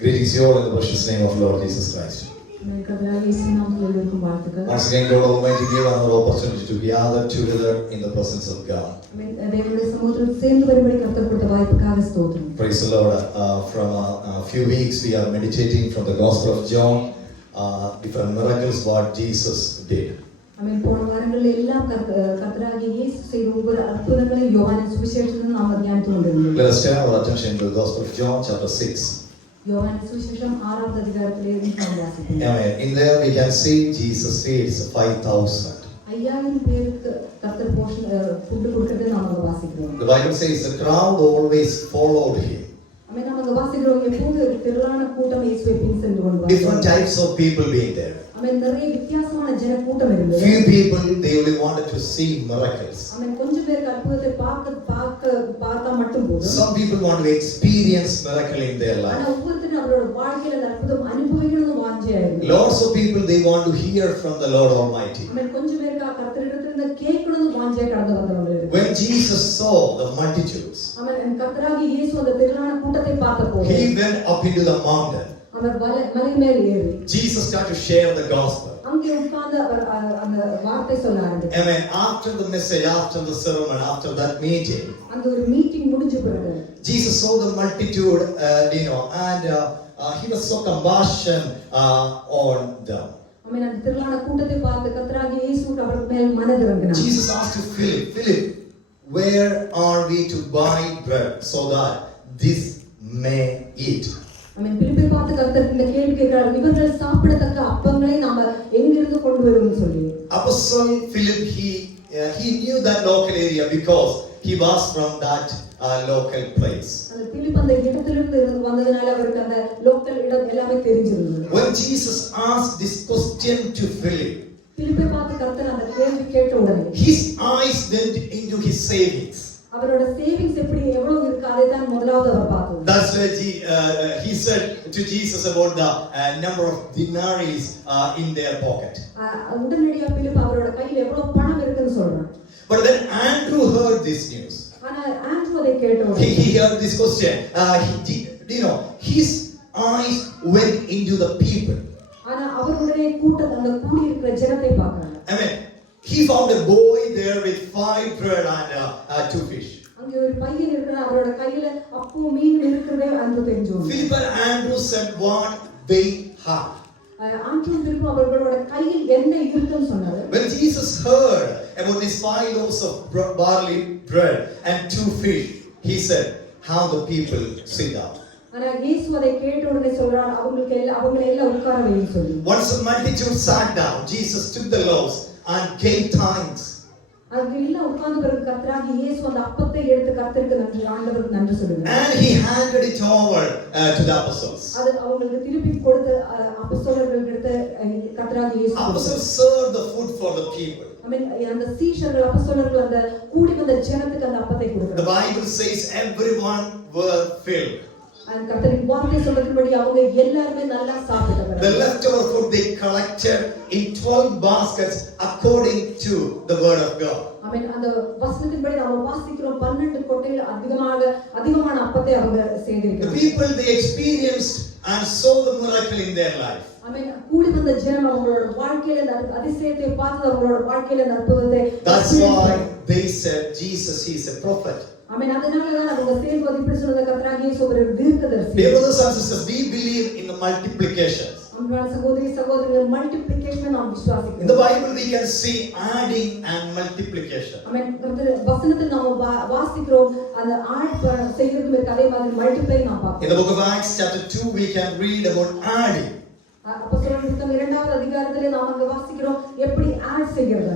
Greetings you all in the precious name of Lord Jesus Christ. Once again, God Almighty gave another opportunity to gather together in the presence of God. Praise the Lord. From a few weeks, we are meditating from the Gospel of John, different miracles what Jesus did. Let us turn our attention to the Gospel of John, chapter 6. Amen. In there we can see Jesus feeds 5,000. The Bible says the crowd always followed him. Different types of people being there. Few people, they only wanted to see miracles. Some people want to experience miracle in their life. Lots of people, they want to hear from the Lord Almighty. When Jesus saw the multitudes, he went up into the mountain. Jesus started to share the gospel. Amen. After the message, after the sermon, after that meeting, Jesus saw the multitude, and he was so compassionate on them. Jesus asked to Philip, where are we to buy bread so that this may eat? Apostle Philip, he knew that local area because he was from that local place. When Jesus asked this question to Philip, his eyes went into his savings. That's why he said to Jesus about the number of denaries in their pocket. But then Andrew heard this news. He heard this question. His eyes went into the people. Amen. He found a boy there with 5 bread and 2 fish. Philip and Andrew said what they had. When Jesus heard about these 5 loaves of barley bread and 2 fish, he said, how the people sit down. Once the multitude sat down, Jesus took the loaves and gave thanks. And he handed it over to the apostles. Apostles served the food for the people. The Bible says everyone were filled. The leftover food they collected in 12 baskets according to the word of God. The people, they experienced and saw the miracle in their life. That's why they said Jesus is a prophet. Dear brothers and sisters, we believe in the multiplications. In the Bible we can see adding and multiplication. In the book of Acts chapter 2 we can read about adding.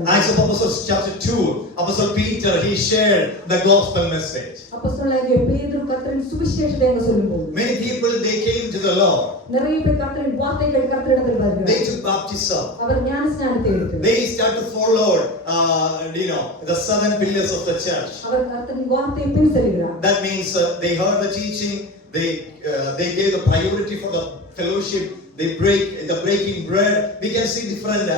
Acts of Apostles chapter 2, Apostle Peter, he shared the gospel message. Many people, they came to the Lord. They took baptism. They started to follow the 7 pillars of the church. That means they heard the teaching, they gave the priority for the fellowship, they break the breaking bread. We can see different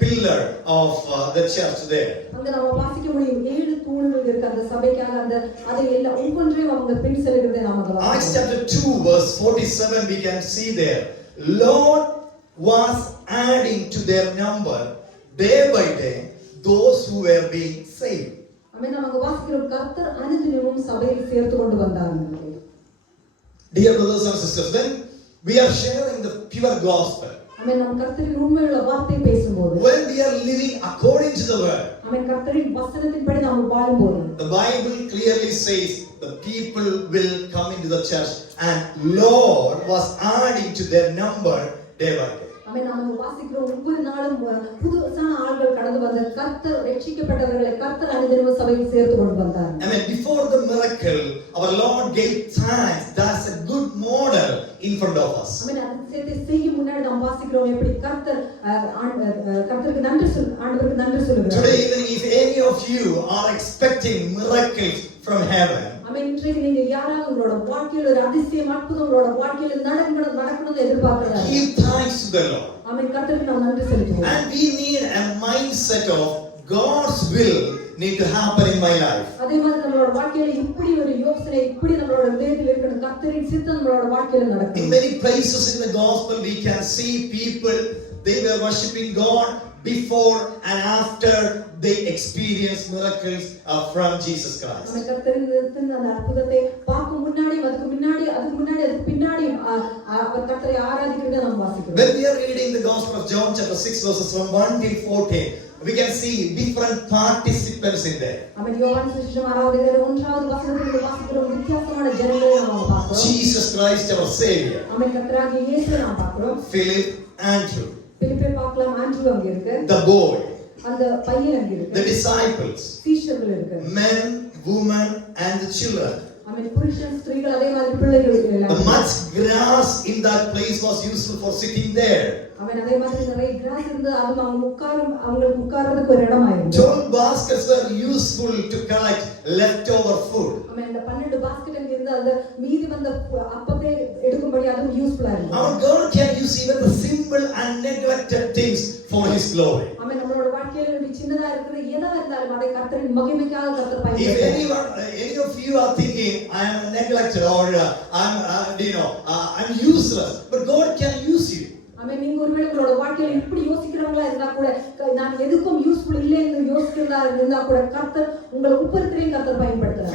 pillar of the church there. அங்க நம்ம வாசிக்க முடியும் 7 தூண்கள் இருக்கு அந்த சபைக்காக அந்த அதை எல்லாம் ஒவ்வொன்றையும் அவங்க பின் செல்கிறதை நாம பார்க்கலாம். Acts chapter 2 verse 47 we can see there. Lord was adding to their number day by day those who were being saved. ஆமென். நமக்கு வாசிக்கிறோம் கர்த்தர் அனுதினமும் சபையில் சேர்த்து கொண்டு வந்தார். Dear brothers and sisters, when we are sharing the pure gospel, ஆமென், நாம் கர்த்தரின் உண்மையுள்ள வார்த்தை பேசும்போது, when we are living according to the word, ஆமென், கர்த்தரின் வசனத்தின்படி நாம் வாழும்போது, the Bible clearly says the people will come into the church and Lord was adding to their number day by day. ஆமென். நாம் வாசிக்கிறோம் ஒவ்வொரு நாளும் புதுசான ஆட்கள் கடந்து வந்த கர்த்தர் ரட்சிக்கப்பட்டவர்களை கர்த்தர் அனுதினமும் சபையில் சேர்த்து கொண்டு வந்தார். I mean, before the miracle, our Lord gave thanks. That's a good model in front of us. ஆமென். அதை செய்யும் முன்னாடி நாம் வாசிக்கிறோம் எப்படி கர்த்தர் கர்த்தருக்கு நன்றி ஆண்டவருக்கு நன்றி சொல்லுகிறார். Today, even if any of you are expecting miracles from heaven, ஆமென், இன்றைக்கு நீங்க யாராவது உங்களோட வாழ்க்கையில் ஒரு அதிசயம் அற்புதம் உங்களோட வாழ்க்கையில் நடக்கணும்னு எதிர்பார்க்கறாங்க. give thanks to the Lord. ஆமென். கர்த்தருக்கு நாம் நன்றி செலுத்துவோம். And we need a mindset of God's will need to happen in my life. அதே மாதிரி நம்மளோட வாழ்க்கையில இப்படி ஒரு யோசனை இப்படி நம்மளோட இதயத்தில் இருக்கணும். கர்த்தரின் சித்தம் நம்மளோட வாழ்க்கையில நடக்கும். In many places in the gospel we can see people they were worshiping God before and after they experienced miracles from Jesus Christ. நம்ம கர்த்தரின் அந்த அற்புதத்தை பார்க்கும் முன்னாடி அதுக்கு பின்னாடி அவர் கர்த்தரை ஆராதிக்கிறதை நாம் வாசிக்கிறோம். When we are reading the Gospel of John chapter 6 verses from 1 till 14, we can see different participants in there. ஆமென். யோவான் சுவிசேஷம் 6வது அதிகாரம் 1வது வசனத்தில் வாசிக்கிறோம் வித்தியாசமான ஜனங்களை நாம் பார்க்கிறோம். Jesus Christ our Savior. ஆமென். கர்த்தராகிய இயேசுவை நாம் பார்க்கிறோம். Philip, Andrew. பிலிப்பை பார்க்கலாம். ஆண்ட்ரூ அங்க இருக்கு. The boy. அந்த பையன் அங்க இருக்கு. The disciples. சீஷர்கள் இருக்கு. Men, women and the children. ஆமென். புருஷன் ஸ்திரீகள் அதே மாதிரி பிள்ளைகள் எல்லாம். The much grass in that place was useful for sitting there. ஆமென். அதே மாதிரி நிறைய கிராஸ் இருந்து அது அவங்களுக்கு உட்கார்றதுக்கு ஒரு இடமா இருந்துச்சு. 12 baskets were useful to collect leftover food. ஆமென். அந்த 12 பாஸ்கெட் அங்க இருந்து அந்த மீதி வந்த அப்பத்தை எடுக்கும்படி அதுவும் யூஸ்ஃபுல்லா இருந்துச்சு. Our God can use even the simple and neglected things for His glory. ஆமென். நம்மளோட வாழ்க்கையில ஒரு சின்னதா இருக்கிற எதா இருந்தாலும் அதை கர்த்தரின் மகிமைக்காக கர்த்தர் If பயன்படுத்துவார். any of you are thinking I am neglected or I'm useless, but God can use you. ஆமென். நீங்க ஒருவேளை உங்களோட வாழ்க்கையில இப்படி யோசிக்கிறவங்களா இருந்தா கூட நான் எதுக்கும் யூஸ்ஃபுல் இல்லைன்னு யோசிக்கிறதா இருந்தா கூட கர்த்தர் உங்களை உப்பரித்திரையும் கர்த்தர் பயன்படுத்துறார்.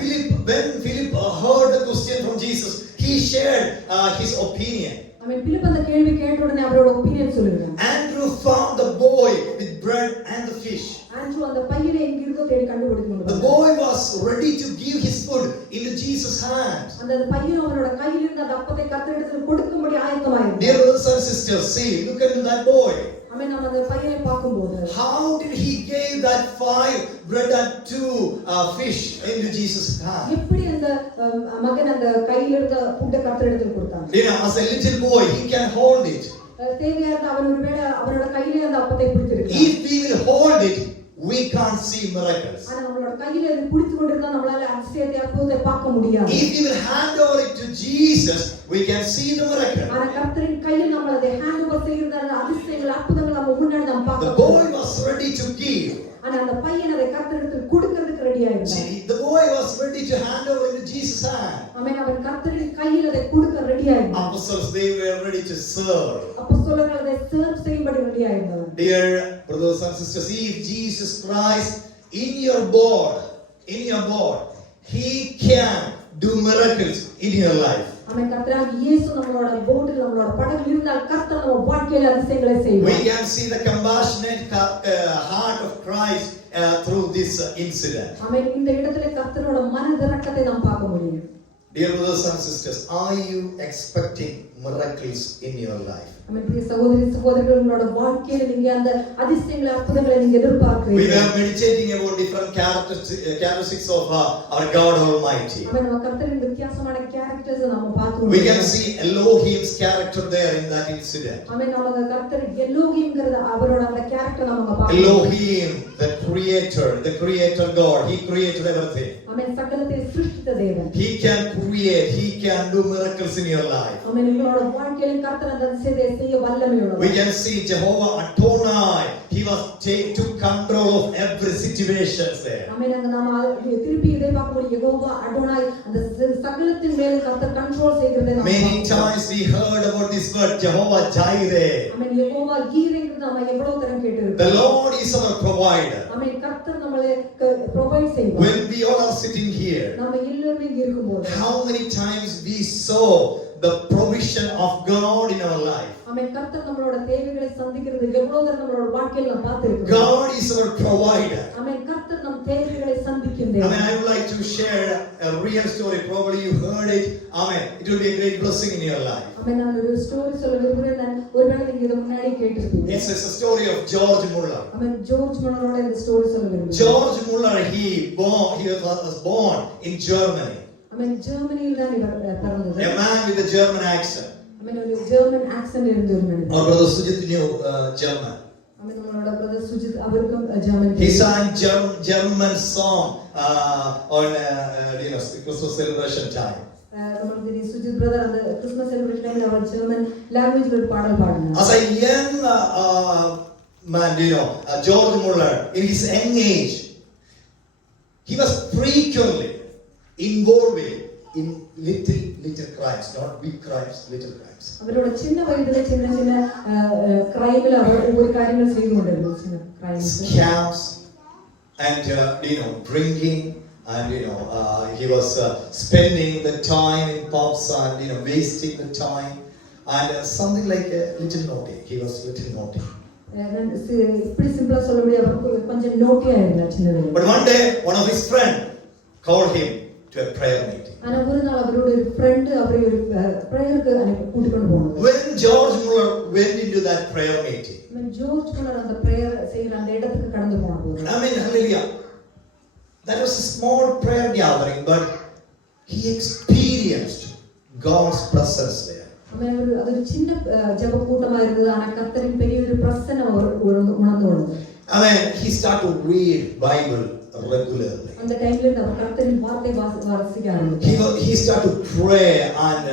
When Philip heard the question from Jesus, he shared his opinion. Amen. Philip அந்த கேள்வி கேட்ட உடனே அவரோட ஒபினியன் சொல்லுகிறார். Andrew found the boy with bread and the fish. Andrew அந்த பையனை எங்க இருக்கோ தேடி கண்டுபிடிச்சு The boy was ready to give his food into Jesus' hands. அந்த பையன் அவரோட கையில் இருந்த அந்த அப்பத்தை கர்த்தரிடத்தில் கொடுக்கும்படி ஆயத்தமாயிருந்தார். Dear brothers and sisters, see, look at that boy. ஆமென். நம்ம அந்த பையனை பார்க்கும்போது How did he give that 5 bread and 2 fish into Jesus' hand? எப்படி அந்த மகன் அந்த கையில் இருந்த ஃபுட்டை கர்த்தரிடத்தில் கொடுத்தான். As a little boy, he can hold it. தேவையா இருந்தா அவர் ஒருவேளை அவரோட கையிலே அந்த அப்பத்தை பிடிச்சிருக்கார். If we will hold it, we can't see miracles. ஆனா நம்மளோட கையில அது பிடிச்சு கொண்டிருந்தா நம்மளால அதிசயத்தை அற்புதத்தை பார்க்க முடியாது. If we will hand over it to Jesus, we can see the miracle. ஆனா கர்த்தரின் கையில் நம்ம அதை ஹேண்ட் ஓவர் செய்யறதால அதிசயங்கள் அற்புதங்கள் நம்ம முன்னாடி நம்ம பார்க்க The boy was ready to give. ஆனா அந்த பையன் அதை கர்த்தரிடத்தில் கொடுக்கிறதுக்கு ரெடியா இருந்தான். See, the boy was ready to hand over into Jesus' hand. ஆமென். அவன் கர்த்தரின் கையில் அதை கொடுக்க ரெடியா இருந்தான். Apostles, they were ready to serve. அப்போஸ்தலர்கள் அதை சர்வ் செய்யும்படி ரெடியா இருந்தாங்க. Dear brothers and sisters, if Jesus Christ in your board, He can do miracles in your life. ஆமென். கர்த்தராகிய இயேசு நம்மளோட போட்டில் நம்மளோட படகில் இருந்தால் கர்த்தர் நம்ம வாழ்க்கையில அதிசயங்களை செய்வார். We can see the compassionate heart of Christ through this incident. ஆமென். இந்த இடத்துல கர்த்தரோட மனதிரக்கத்தை நாம் பார்க்க முடியும். Dear brothers and sisters, are you expecting miracles in your life? ஆமென். பிரிய சகோதரி சகோதரர்கள் உங்களோட வாழ்க்கையில நீங்க அந்த அதிசயங்களை அற்புதங்களை நீங்க எதிர்பார்க்கிறீங்க. We were meditating about different characteristics of our God Almighty. ஆமென். நம்ம கர்த்தரின் வித்தியாசமான கேரக்டர்ஸ் நாம பார்த்தோம். We can see Elohim's character there in that incident. ஆமென். நம்ம கர்த்தர் எலோஹிம்ங்கற அவரோட அந்த கேரக்டர் நாம பார்க்கிறோம். Elohim, the creator God, He created everything. ஆமென். சகலத்தை சிருஷ்டித்த தேவன். He can create create, He can do miracles in your life. ஆமென். உங்களோட வாழ்க்கையில கர்த்தர் அந்த அதிசயத்தை செய்ய வல்லமையுள்ளவர். We can see Jehovah Adonai. He took control of every situation there. ஆமென். அங்க நாம திருப்பி இதை பார்க்கும்போது யெகோவா அடோனாய் அந்த சகலத்தின் மேல கர்த்தர் கண்ட்ரோல் செய்கிறதை நாம Many times we heard about this word, Jehovah Jireh. ஆமென். யெகோவா ஜீரேங்கிறது நாம எவ்வளவு தரம் கேட்டிருக்கோம். The Lord is our provider. ஆமென். கர்த்தர் நம்மளை ப்ரொவைட் செய்வார். When we all are sitting here, நாம எல்லாரும் இங்க இருக்கும்போது how many times we saw the provision of God in our life? ஆமென். கர்த்தர் நம்மளோட தேவைகளை சந்திக்கிறது எவ்வளவு தரம் நம்மளோட வாழ்க்கையில நாம் பார்த்திருக்கோம். God is our provider. ஆமென். கர்த்தர் நம் தேவைகளை சந்திக்கும் I தேவன். mean, I would like to share a real story. Probably you heard it. Amen. It will be a great blessing in your life. ஆமென். நான் ஒரு ஸ்டோரி சொல்ல விரும்புறேன். நான் ஒருவேளை நீங்க இத முன்னாடி கேட்டிருப்பீங்க. It's a story of George Muller. Amen. George முல்லரோட இந்த ஸ்டோரி சொல்ல விரும்புறேன். George Muller, he was born in Germany. ஆமென். ஜெர்மனியில் தான் இவர் பிறந்தது. A man with a German accent. ஆமென். ஒரு ஜெர்மன் ஆக்சென்ட் இருந்த ஒரு மனிதன். Our brother Sujit knew German. ஆமென். நம்மளோட பிரதர் சுஜித் அவருக்கும் German He sang German song on Christmas celebration time. நம்மளுக்கு சுஜித் பிரதர் அந்த கிறிஸ்மஸ் செலிப்ரேஷன் டைம்ல அவர் ஜெர்மன் லாங்குவேஜ்ல ஒரு பாடல் பாடினார். As a young man, George Muller, in his young age, he was frequently involved in little crimes, not big crimes, little crimes. அவரோட சின்ன வயதிலே சின்ன கிரைம்ல அவர் ஒவ்வொரு காரியங்கள் செய்து கொண்டிருந்தார். சின்ன crimes, scams, and drinking, and he was spending the time in pubs and wasting the time, and something like a little naughty. He was little naughty. இப்படி சிம்பிளா சொல்ல முடியாது. அவர் கொஞ்சம் நோட்டியா இருந்தார் சின்ன வயதில. But one day, one of his friend called him to a prayer meeting. ஆனா ஒரு நாள் அவரோட ஒரு friend அவரை ஒரு பிரேயருக்கு கூட்டிட்டு போனார். When George Muller went into that prayer meeting, George Muller அந்த பிரேயர் செய்யற அந்த இடத்துக்கு கடந்து போனார். I mean, hallelujah. That was a small prayer gathering, but he experienced God's presence there. ஆமென். அது ஒரு சின்ன ஜெப கூட்டமா இருந்தது. ஆனா கர்த்தரின் பெரிய ஒரு பிரசன்னம் அவர் உணர்ந்து கொண்டார். I mean, he started to read Bible regularly. அந்த டைம்ல அவர் கர்த்தரின் வார்த்தை வாசிக்க ஆரம்பிச்சார். He started to pray, and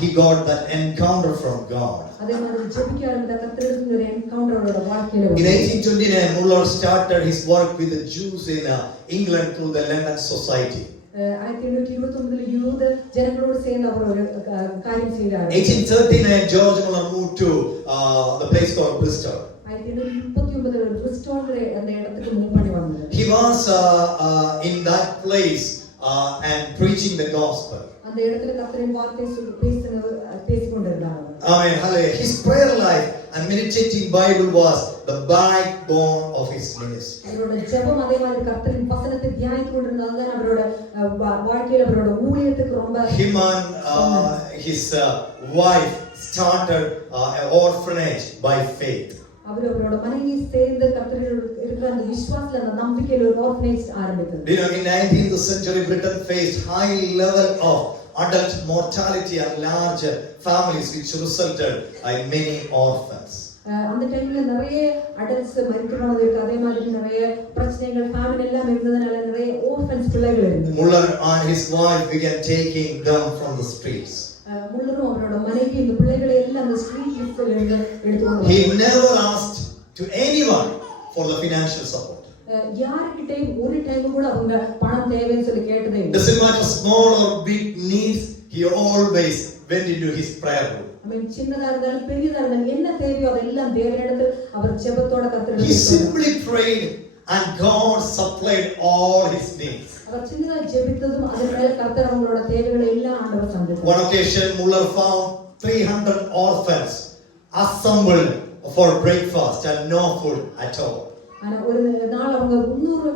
he got that encounter from God. அதே மாதிரி ஜெபிக்க ஆரம்பிச்ச கர்த்தருக்கு ஒரு என்கவுண்டர் அவரோட வாழ்க்கையில In 1829, Muller started his work with the Jews in England through the London Society. 1829 யூத ஜனங்களோடு சேர்ந்து அவர் ஒரு காரியம் செய்தார். 1839, George Muller moved to the place called Bristol. 1839 பிரிஸ்டல்ங்கிற அந்த இடத்துக்கு மூவ் பண்ணி வந்தார். He was in that place and preaching the gospel. அந்த இடத்துல கர்த்தரின் வார்த்தை பேசிக்கொண்டிருந்தார். Amen. Hallelujah. His prayer life and meditating Bible was the backbone of his ministry. அவரோட ஜெபம் அதே மாதிரி கர்த்தரின் வசனத்தை தியானித்து கொண்டிருந்தால் தான் அவரோட வாழ்க்கையில அவரோட ஊழியத்துக்கு ரொம்ப Him and his wife started an orphanage by faith. அவரோட மனைவி சேர்ந்து கர்த்தரில் இருக்கிற அந்த விசுவாசத்துல அந்த நம்பிக்கையில ஒரு ஆர்ஃபனேஜ் ஆரம்பித்தது. In 19th century, Britain faced high level of adult mortality and large families, which resulted in many orphans. அந்த டைம்ல நிறைய அடல்ட்ஸ் மரிக்கிறாங்க. அதே மாதிரி நிறைய பிரச்சனைகள் ஃபேமிலி எல்லாம் இருந்ததனால நிறைய ஆர்ஃபன்ஸ் பிள்ளைகள் இருந்தாங்க. Muller and his wife began taking them from the streets. முல்லரும் அவரோட மனைவி இந்த பிள்ளைகளை எல்லாம் அந்த ஸ்ட்ரீட்ல இருந்து எடுத்துட்டு He never asked to anyone for the financial support. யார்கிட்ட ஒரு டைம் கூட அவங்க பணம் தேவைன்னு சொல்லி கேட்டதே இல்லை. Doesn't matter small or big needs, he always went into his prayer room. சின்னதா இருந்தாலும் பெரியதா இருந்தாலும் என்ன தேவையோ அதெல்லாம் தேவனிடத்தில் அவர் ஜெபத்தோட கர்த்தரிடம் He simply prayed and God supplied all his needs. அவர் சின்னதா ஜெபித்ததும் அதனால கர்த்தர் அவங்களோட தேவைகளை எல்லாம் ஆண்டவர் சந்தித்தார். One occasion, Muller found 300 orphans assembled for breakfast and no food at all. ஆனா ஒரு நாள் அவங்க 300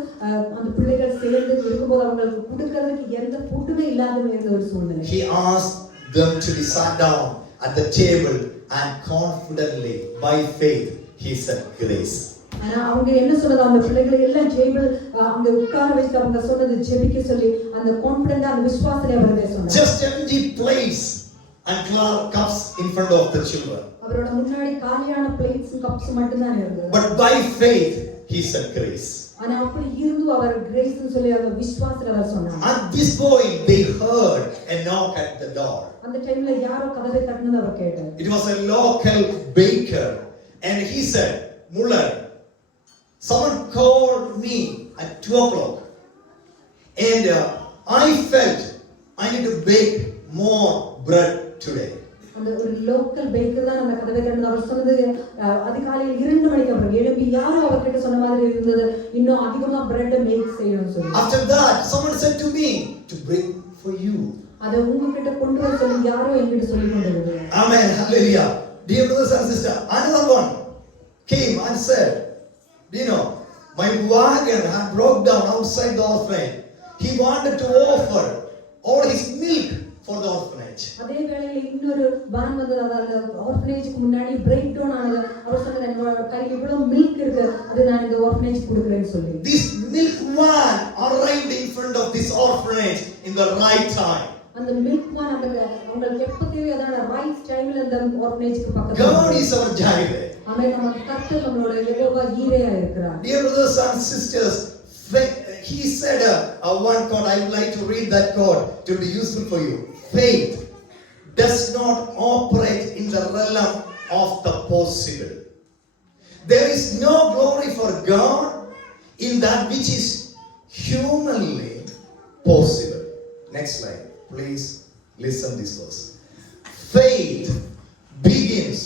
அந்த பிள்ளைகள் சேர்ந்து இருக்கும்போது அவங்களுக்கு கொடுக்கிறதுக்கு எந்த ஃபுட்டுமே இல்லாத ஒரு சூழ்நிலை. He asked them to be sat down at the table and confidently, by faith, he said grace. ஆனா அவங்க என்ன சொன்னது, அந்த பிள்ளைகளை எல்லாம் டேபிள் அங்க உட்கார வச்சு அவங்க சொன்னது ஜெபிக்க சொல்லி அந்த கான்ஃபிடென்ட்டா அந்த விசுவாசத்துல அவரே சொன்னார். Just empty plates and cups in front of the children. அவரோட முன்னாடி காலியான பிளேட்ஸ் கப்ஸ் மட்டும் தான் இருந்தது. But by faith he said grace. ஆனா அப்படி இருந்து அவர் கிரேஸ் னு சொல்லி அவர் விசுவாசத்துல அவர் சொன்னார். At this point they heard a knock at the door. அந்த டைம்ல யாரோ கதவை தட்டினது அவர் கேட்டார். It was a local baker and he said, Muller, someone called me at 2 o'clock and I felt I need to bake more bread today. அந்த ஒரு local Baker தான் அந்த கதவை தட்டினது. அவர் சொன்னது அதிகாலையில் 2 மணிக்கு அப்புறம் எழுப்பி யாரோ அவர்கிட்ட சொன்ன மாதிரி இருந்தது, இன்னும் அதிகமா பிரெட் மேக் செய்யணும்னு சொல்லி. After that someone said to me to bring for you. அத உங்ககிட்ட கொண்டு வர சொல்லி யாரோ என்கிட்ட சொல்லி கொண்டிருந்தாங்க. Amen, hallelujah. Dear brothers and sisters, another one came and said, you know, my wagon had broke down outside the orphanage. He wanted to offer all his milk for the orphanage. அதே வேளையில இன்னொரு வான் வந்தது, அந்த ஆர்ஃபனேஜ்க்கு முன்னாடி break down ஆனது. அவர் சொன்னாரு, என்னோட கையில இவ்வளவு மில்க் இருக்கு, அது நான் இந்த ஆர்ஃபனேஜ் கொடுக்கிறேன்னு சொல்லி. This milk van arrived in front of this orphanage in the right time. அந்த மில்க் வான் அவங்களுக்கு எப்ப தேவையோ அதான ரைட் டைம்ல அந்த ஆர்ஃபனேஜ்க்கு பக்கத்துல. God is our Jireh. ஆமென். நம்ம கர்த்தர் நம்மளோட யெகோவா ஈரேயா இருக்கிறார். Dear brothers and sisters, he said one quote, I would like to read that quote to be useful for you. Faith does not operate in the realm of the possible. There is no glory for God in that which is humanly possible. Next slide, please listen this verse. Faith begins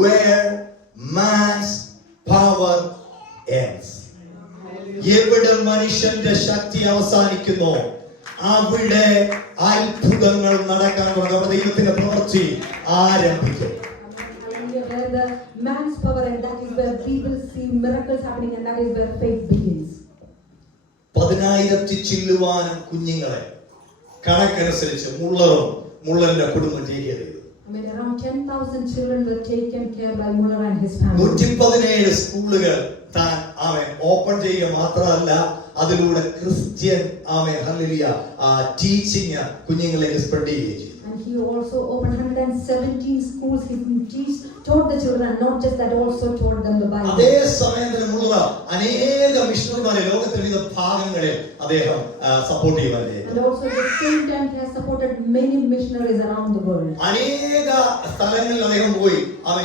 where man's power ends. എവിടെ മനുഷ്യന്റെ ശക്തി അവസാനിക്കുന്നു അവിടെ അത്ഭുതങ്ങൾ നടക്കാൻ തുടങ്ങും. ദൈവത്തിന്റെ പ്രവൃത്തി ആരംഭിക്കും. Where the man's power and that is where people see miracles happening and that is where faith begins. 10,000 ചില്ലുവാനും കുഞ്ഞുങ്ങളെ കണക്കനുസരിച്ച് മുള്ളറിന്റെ കുടുംബം ചെയ്തു. I mean, around 10,000 children were taken care by Muller and his family. 117 സ്കൂളുകൾ താൻ ഓപ്പൺ ചെയ്യുക മാത്രമല്ല, അതിലൂടെ ക്രിസ്ത്യൻ ഹല്ലേലൂയ ടീച്ചിങ് കുഞ്ഞുങ്ങളിലേക്ക് സ്പ്രെഡ് ചെയ്യുകയും ചെയ്തു. And he also opened 117 schools. He taught the children, not just that, also taught them the Bible. അതേ സമയത്തിലുള്ള അനേക മിഷണറിമാരെ ലോകത്തിന്റെ വിവിധ ഭാഗങ്ങളിൽ അദ്ദേഹം സപ്പോർട്ട് ചെയ്യുവാൻ. And also at the same time he has supported many missionaries around the world. അനേക സ്ഥലങ്ങളിൽ അദ്ദേഹം പോയി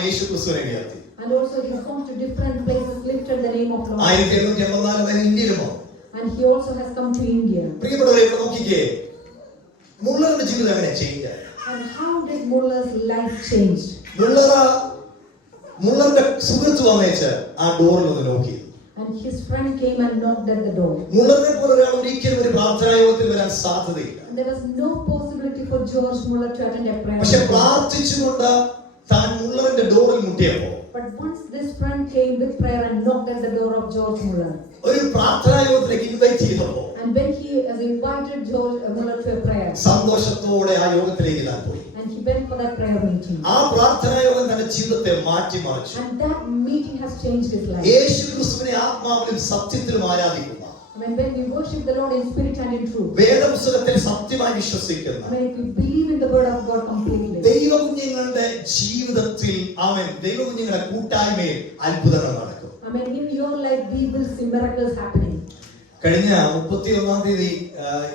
യേശുക്രിസ്തുവിനെ ഉയർത്തി. And also he has gone to different places, lifted the name of Lord. 1884 വരെ ഇന്ത്യയിലും. And he also has come to India. പ്രിയപ്പെട്ടവരെ, ഇവിടെ നോക്കിക്കേ, മുള്ളറിന്റെ ജീവിതം എങ്ങനെ ചേഞ്ച് ആയി? And how did Muller's life change? മുള്ളറിന്റെ സുഹൃത്ത് വന്നേച്ച് ആ ഡോറിൽ ഒന്ന് നോക്കി. And his friend came and knocked at the door. മുള്ളറിനെ പോലെ ഒരാൾ ഒരിക്കലും ഒരു പ്രാർത്ഥനാ യോഗത്തിൽ വരാൻ സാധ്യതയില്ല. And there was no possibility for George Muller to attend a prayer. പക്ഷെ പ്രാർത്ഥിച്ചുകൊണ്ട് താൻ മുള്ളറിന്റെ ഡോറിൽ മുട്ടിയപ്പോൾ, but once this friend came with prayer and knocked at the door of George Muller, ഒരു പ്രാർത്ഥനാ യോഗത്തിലേക്ക് ഇൻവൈറ്റ് ചെയ്തപ്പോൾ, and when he has invited George Muller to a prayer, സന്തോഷത്തോടെ ആ യോഗത്തിലേക്ക് താൻ പോയി. and he went for that prayer meeting. ആ പ്രാർത്ഥനാ യോഗം തന്റെ ജീവിതത്തെ മാറ്റിമറിച്ചു. And that meeting has changed his life. യേശുക്രിസ്തുവിനെ ആത്മാവിലും സത്യത്തിലും ആരാധിക്കുന്ന, When we worship the Lord in spirit and in truth, വേദപുസ്തകത്തിൽ സത്യമായി വിശ്വസിക്കുന്ന, if we believe in the word of God completely, ദൈവകുഞ്ഞുങ്ങളുടെ ജീവിതത്തിൽ ദൈവകുഞ്ഞുങ്ങളുടെ കൂട്ടായ്മയിൽ അത്ഭുതങ്ങൾ നടക്കും. in your life we will see miracles happening. കഴിഞ്ഞ 31-ാം തീയതി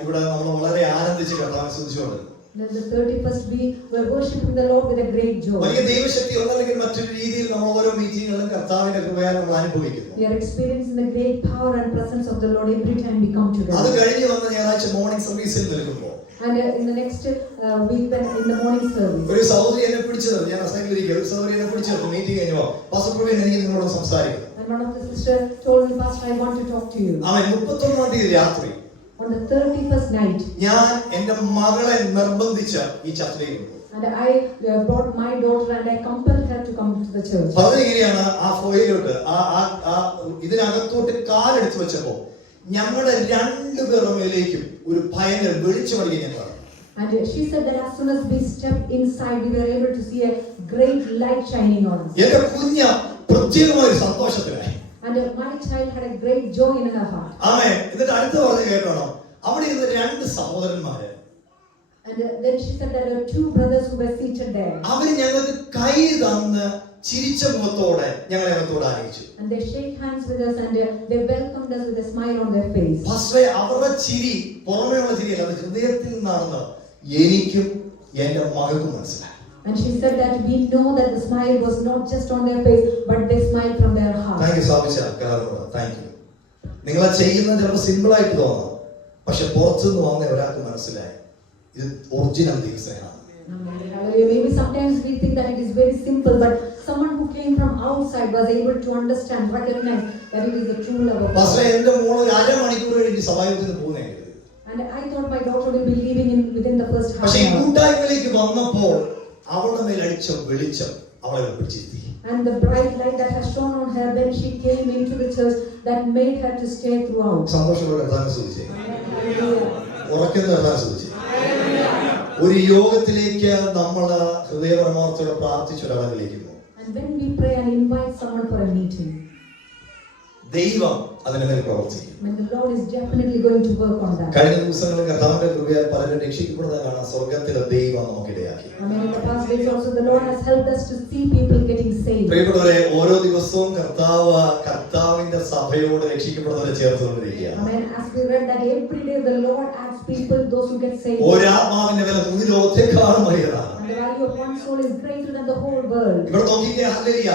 ഇവിടെ നമ്മൾ വളരെ ആനന്ദിച്ച് കർത്താവിനെ സ്തുതിച്ചുകൊണ്ട്, Then the 31st we were worshiping the Lord with a great joy. വലിയ ദൈവശക്തി ഒന്നല്ലെങ്കിൽ മറ്റൊരു രീതിയിൽ നമ്മൾ ഓരോ മീറ്റിങ്ങുകളും കർത്താവിന്റെ കൃപയാൽ നമ്മൾ അനുഭവിക്കുന്നു. We are experiencing the great power and presence of the Lord every time we come together. അത് കഴിഞ്ഞ് വന്ന ഞായറാഴ്ച മോർണിംഗ് സർവീസിൽ നിൽക്കുമ്പോൾ, and in the next week when in the morning service, ഒരു സഹോദരി എന്നെ പിടിച്ചത്, ഞാൻ അസംഗതിരിക്കുക, ഒരു സഹോദരി എന്നെ പിടിച്ചത് മീറ്റിംഗ് കഴിഞ്ഞോ, പാസ്റ്റർ പ്രവീൺ എനിക്ക് നിങ്ങളോട് സംസാരിക്കുന്നു. and one of the sisters told me, Pastor, I want to talk to you. അവൻ 31-ാം തീയതി രാത്രി on the 31st night, ഞാൻ എന്റെ മകളെ നിർബന്ധിച്ച ഈ ചർച്ചയിൽ കൊണ്ടു. and I brought my daughter and I compelled her to come to the church. പറഞ്ഞിങ്ങനെയാണ്, ആ ഫോയിലോട്ട് ഇതിനകത്തോട്ട് കാലെടുത്ത് വെച്ചപ്പോ ഞങ്ങളുടെ രണ്ടുപേരുടെ മേലേക്കും ഒരു ഭയങ്കര വെളിച്ചമടിക്കാൻ ഞാൻ പറഞ്ഞു. And she said that as soon as we stepped inside, we were able to see a great light shining on us. എന്റെ കുഞ്ഞ പ്രത്യേകമായ ഒരു സന്തോഷത്തിലായി. And my child had a great joy in her heart. ആമേൻ. എന്നിട്ട് അടുത്ത പറഞ്ഞ് കേൾക്കണം, അവിടെ ഇരുന്ന രണ്ട് സഹോദരന്മാര്, and then she said that there were two brothers who were seated there. അവര് ഞങ്ങൾക്ക് കൈ തന്ന് ചിരിച്ച മുഖത്തോടെ ഞങ്ങളെ അകത്തോട് ആനയിച്ചു. And they shake hands with us and they welcomed us with a smile on their face. പക്ഷേ അവരുടെ ചിരി പുറമേയുള്ള ചിരിയല്ല, അത് ഹൃദയത്തിൽ നിന്നാണെന്ന് എനിക്കും എന്റെ മകൾക്കും മനസ്സിലായി. And she said that we know that the smile was not just on their face, but they smiled from their heart. Thank you സാബിച്ച, താങ്ക് യു. നിങ്ങൾ ചെയ്യുന്നത് ചിലപ്പോൾ സിമ്പിൾ ആയിട്ട് തോന്നാം, പക്ഷെ പുറത്തുനിന്ന് വന്ന ഒരാൾക്ക് മനസ്സിലായി ഇത് ഒറിജിനൽ ദൈവസ്നേഹമാണ്. Maybe sometimes we think that it is very simple, but someone who came from outside was able to understand, recognize that it is the true love of God. പക്ഷേ എന്റെ മോൾ ഒരു അരമണിക്കൂർ കഴിഞ്ഞ് സഭായോഗത്തിന് പോകുന്നെങ്കിൽ, And I thought my daughter will be leaving within the first half പക്ഷെ ഈ an hour. കൂട്ടായ്മയിലേക്ക് വന്നപ്പോൾ അവളുടെ മേൽ അടിച്ച വെളിച്ചം അവളെ പിടിച്ചിരുത്തി. And the bright light that has shone on her when she came into the church, that made her to stay throughout. സന്തോഷത്തോടെ കർത്താവിനെ സ്തുതിച്ചേ, ഉറക്കുന്ന കർത്താവിനെ സ്തുതിച്ചേ. ഒരു യോഗത്തിലേക്ക് നമ്മൾ ഹൃദയപരമാർത്ഥത്തോടെ പ്രാർത്ഥിച്ച ഒരാളിലേക്ക് പോകും. And when we pray and invite someone for a meeting, ദൈവം അതിനെ മേൽ പ്രവർത്തിക്കും. when the Lord is definitely going to work on that. കഴിഞ്ഞ ദിവസങ്ങളിൽ കർത്താവിന്റെ കൃപയാൽ പലരും രക്ഷിക്കപ്പെടുന്നത് കാണാൻ സ്വർഗത്തിലെ ദൈവം നമുക്കിടയാക്കി. I mean, in the past days also the Lord has helped us to see people getting saved. പ്രിയപ്പെട്ടവരെ, ഓരോ ദിവസവും കർത്താവിന്റെ സഭയോട് രക്ഷിക്കപ്പെടുന്നവരെ ചേർത്തുകൊണ്ടിരിക്കുകയാണ്. I mean, as we read that every day the Lord adds people, those who get saved. ഒരാത്മാവിന്റെ വില മുഴു ലോകത്തെക്കാളും വലിയതാണ്. And the value of one soul is greater than the whole world. ഇവിടെ നോക്കിക്കേ, ഹല്ലേലൂയ.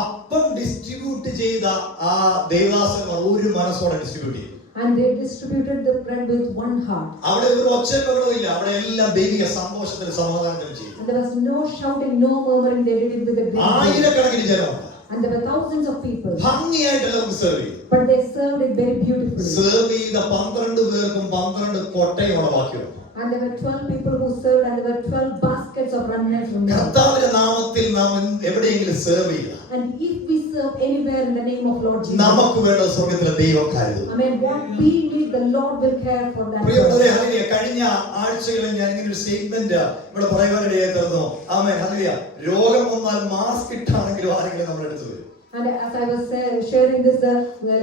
അപ്പം ഡിസ്ട്രിബ്യൂട്ട് ചെയ്ത ആ ദേവദാസന്മാർ ഒരു മനസ്സോടെ ഡിസ്ട്രിബ്യൂട്ട് ചെയ്തു. And they distributed the bread with one heart. അവിടെ ഒരു ഒച്ചയില്ല, അവിടെ എല്ലാം ദൈവിക സന്തോഷത്തിലും സമാധാനത്തിലും ചെയ്തു. And there was no shouting, no murmuring. They did it with a great joy. ആയിരക്കണക്കിന് ജനമുണ്ട്. And there were thousands of people. ഭംഗിയായിട്ട് എല്ലാവരും സെർവ് ചെയ്തു. But they served it very beautifully. Serve ചെയ്ത 12 പേർക്കും 12 കൊട്ടയോടെ ബാക്കിയുണ്ട്. And there were 12 people who served, and there were 12 baskets of remnants from them. കർത്താവിന്റെ നാമത്തിൽ നാം എവിടെയെങ്കിലും സെർവ് ചെയ്യുക, And if we serve anywhere in the name of Lord Jesus, നമുക്ക് വേണ്ട സ്വർഗ്ഗത്തിലെ ദൈവം കരുതും. I mean, what we need, the Lord will care for that. പ്രിയപ്പെട്ടവരെ, ഹല്ലേലൂയ. കഴിഞ്ഞ ആഴ്ചകളിൽ ഞാൻ ഇങ്ങനെ ഒരു സ്റ്റേറ്റ്മെന്റ് ഇവിടെ പറയുവാനിടയായി തീർന്നു. ആമേൻ, ഹല്ലേലൂയ. രോഗം വന്നാൽ മാസ്ക് ഇട്ടാണെങ്കിലും ആരെങ്കിലും നമ്മുടെ അടുത്ത് വരും. And as I was sharing this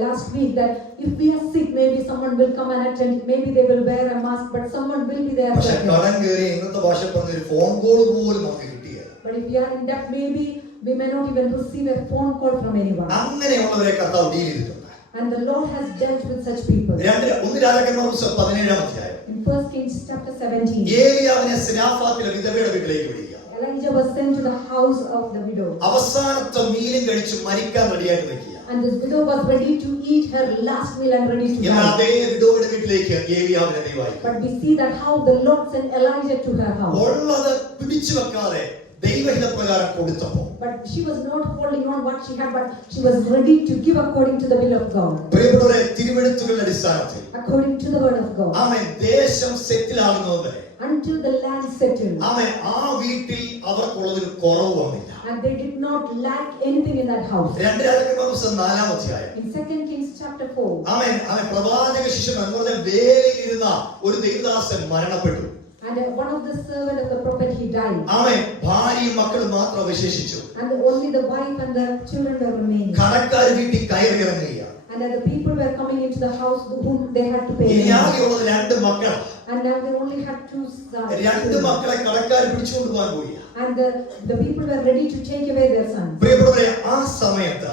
last week, that if we are sick, maybe someone will come and attend. Maybe they will wear a mask, but someone will be there. പക്ഷെ കടം കയറി ഇന്നത്തെ ഭാഷ പറഞ്ഞ ഒരു ഫോൺ കോൾ പോലും നമുക്ക് കിട്ടിയത്. But if we are in debt, maybe we may not even receive a phone call from anyone. അങ്ങനെയുള്ളവരെ കർത്താവ് ഡീൽ ചെയ്തിട്ടുണ്ട്. And the Lord has dealt with such people. ഒന്ന് രാജാക്കന്മാർ 17-ാം അധ്യായം. In 1 Kings chapter 17, ഏലിയാവിനെ സിനാഫാത്തിലെ വിധവയുടെ വീട്ടിലേക്ക് വിളിക്കുക. Elijah was sent to the house of the widow. അവസാനത്തെ മീലും കഴിച്ച് മരിക്കാൻ റെഡിയായിട്ട് നിൽക്കുക. And this widow was ready to eat her last meal and ready to എന്നാൽ die. അതേ വിധവയുടെ വീട്ടിലേക്ക് ഏലിയാവിനെ ദൈവമായി. But we see that how the Lord sent Elijah to her house. ഉള്ളത് പിടിച്ചു വെക്കാതെ ദൈവഹിതപ്രകാരം കൊടുത്തപ്പോൾ, But she was not holding on what she had, but she was ready to give according to the will of God. പ്രിയപ്പെട്ടവരെ, തിരുവെഴുത്തുകളുടെ അടിസ്ഥാനത്തിൽ According to the word of God. ആമേൻ, ദേശം സെറ്റിൽ ആകുന്നതുവരെ Until the land settled. ആമേൻ, ആ വീട്ടിൽ അവർക്കുള്ളതൊരു കുറവ് വന്നില്ല. And they did not lack anything in that house. 2 രാജാക്കന്മാർ 4-ാം അധ്യായം. In 2 Kings chapter 4. ആമേൻ, പ്രവാചക ശിഷ്യൻ എന്ന് പറഞ്ഞ വേലയിലിരുന്ന ഒരു ദേവദാസൻ മരണപ്പെട്ടു. And one of the servant of the prophet, he died. ആമേൻ, ഭാര്യയും മക്കളും മാത്രം അവശേഷിച്ചു. And only the wife and the children were remaining. കടക്കാർ വീട്ടിൽ കയറി ഇറങ്ങുകയാണ്. And the people were coming into the house whom they had to pay. ഇനി ആകെയുള്ളത് 2 മക്കൾ. And now they only had 2 sons. 2 മക്കളെ കടക്കാർ പിടിച്ചുകൊണ്ട് പോകാൻ പോയി. And the people were ready to take away their sons. പ്രിയപ്പെട്ടവരെ, ആ സമയത്ത്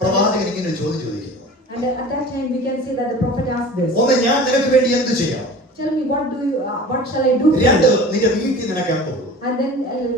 പ്രവാചകൻ ഇങ്ങനെ ഒരു ചോദ്യം ചോദിക്കുന്നു. And at that time we can say that the prophet asked this. ഒന്ന്, ഞാൻ നിനക്ക് വേണ്ടി എന്ത് ചെയ്യാം? Tell me, what shall I do for 2, you? നിന്റെ വീട്ടിൽ നിനക്ക് പോകും. And then